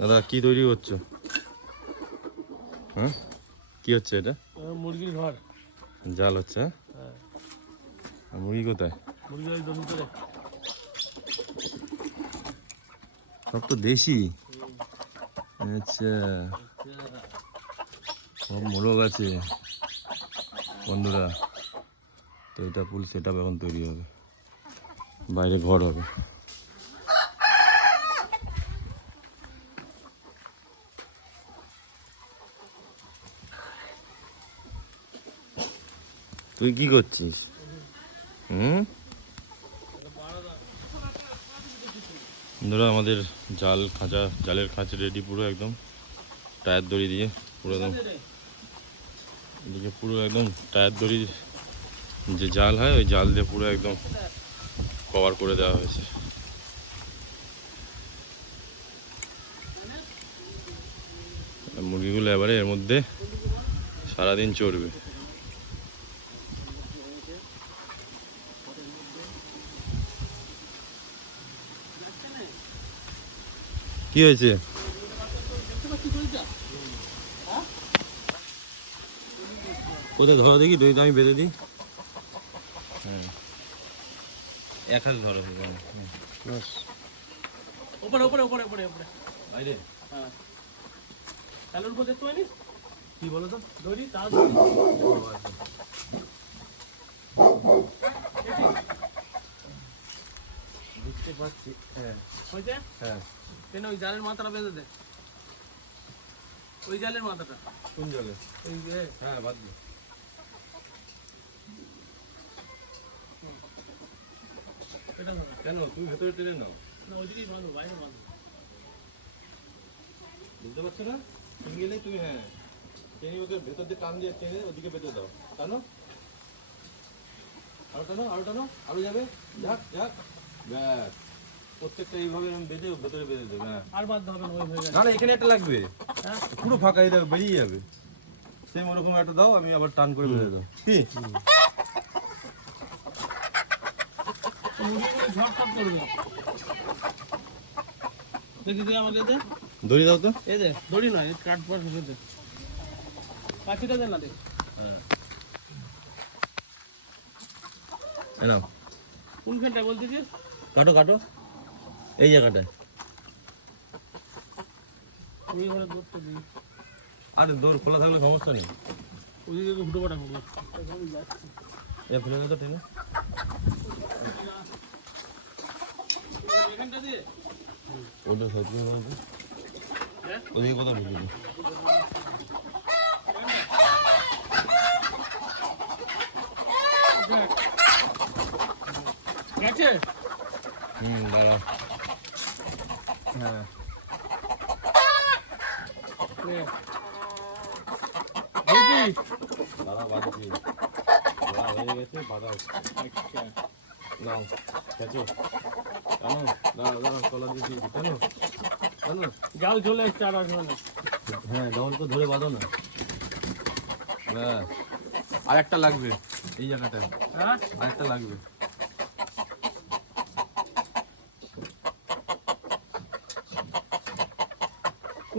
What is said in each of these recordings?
দাদা কি তৈরি করছ? হ্যাঁ? কি হচ্ছে এটা? মুরগির ঘর। জাল হচ্ছে হ্যাঁ? হ্যাঁ। মুরগি কোথায়? মুরগি ওই জমি সব তো দেশি। আচ্ছা। সব মোরগ আছে বন্ধুরা। তো এটা ফুল সেট এখন তৈরি হবে। বাইরে ঘর হবে। তুই কি করছিস বন্ধুরা আমাদের জাল খাঁচা জালের খাঁচা রেডি পুরো একদম টায়ার দড়ি দিয়ে পুরো একদম এদিকে পুরো একদম টায়ার দড়ি যে জাল হয় ওই জাল দিয়ে পুরো একদম কভার করে দেওয়া হয়েছে মুরগিগুলো এবারে এর মধ্যে সারাদিন চড়বে কি হয়েছে? কোথায় ধরো দেখি দড়িটা আমি বেঁধে দিই। হ্যাঁ। এক হাতে ধরো বাস। উপরে উপরে উপরে উপরে উপরে বাইরে? হ্যাঁ। চালুর উপর দেখতে পাইনি? কি বলো তো? দড়ি তার বুঝতে পারছি হ্যাঁ। হয়েছে? হ্যাঁ। কেন ওই জালের মাথাটা বেঁধে দে? ওই জালের মাথাটা। কোন জলে? ওই যে। হ্যাঁ বাদ দিও কেন? তুমি ভেতরে টেনে নাও। না ওইদিকেই বাঁধো বাইরে বাঁধো। বুঝতে পারছ না? তুমি গেলেই তুমি হ্যাঁ। টেনে ওকে ভেতর দিয়ে টান দিয়ে টেনে ওদিকে বেঁধে দাও। টানো। আরও টানো আরও টানো। আরও যাবে। যাক যাক। ব্যাস। প্রত্যেকটা এইভাবে আমি বেঁধে ভেতরে বেঁধে দেবো হ্যাঁ। আর বাঁধতে হবে না ওই হয়ে গেছে। না না এখানে একটা লাগবে। হ্যাঁ? পুরো ফাঁকা এই দেখো বেরিয়ে যাবে। সেম ওরকম একটা দাও আমি আবার টান করে বেঁধে দেবো। কি? দেখি আমাকে দে। দড়ি দাও তো। এ দে দড়ি নয় এই কাঠ পর দে। কাঠিটা দে না দে। হ্যাঁ। নাও। কোনখানটা বলতেছিস কাটো কাটো। এই জায়গাটায় আরে দৌড় খোলা থাকলে সমস্যা নেই। ওইদিকে হুটো পাটা করব। এ ফেলে তো টেনে। ওটা। হ্যাঁ ওদিকে কোথাও ঢুকে গেছে? হুম দাঁড়া। হ্যাঁ বাঁধছি হয়ে গেছে বাঁধাও দাও খেঁচো টানো দাঁড়া দাঁড়া কলা দিয়ে দিয়েছি টানো টানো জাল চলে এসছে আর আসবে হ্যাঁ ধরে বাঁধো না হ্যাঁ আর একটা লাগবে এই জায়গাটায়। হ্যাঁ? আর একটা লাগবে।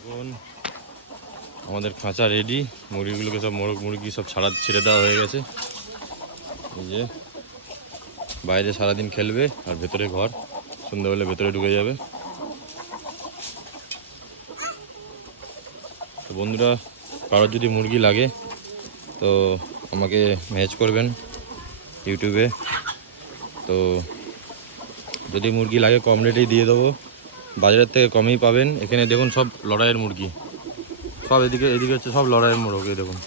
এখন আমাদের খাঁচা রেডি মুরগিগুলোকে সব মোরগ, মুরগি সব ছাড়া, ছেড়ে দেওয়া হয়ে গেছে। এই যে, বাইরে সারাদিন খেলবে আর ভেতরে ঘর। সন্ধ্যাবেলা ভেতরে ঢুকে যাবে। তো বন্ধুরা, কারোর যদি মুরগি লাগে, তো আমাকে ম্যাচ করবেন ইউটিউবে তো যদি মুরগি লাগে, কম রেটেই দিয়ে দেবো। বাজারের থেকে কমই পাবেন। এখানে দেখুন সব লড়াইয়ের মুরগি। সব এদিকে এদিকে হচ্ছে সব লড়াইয়ের মুরগি দেখুন।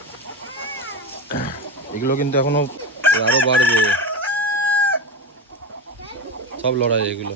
এগুলো কিন্তু এখনও আরও বাড়বে। সব লড়াই এগুলো।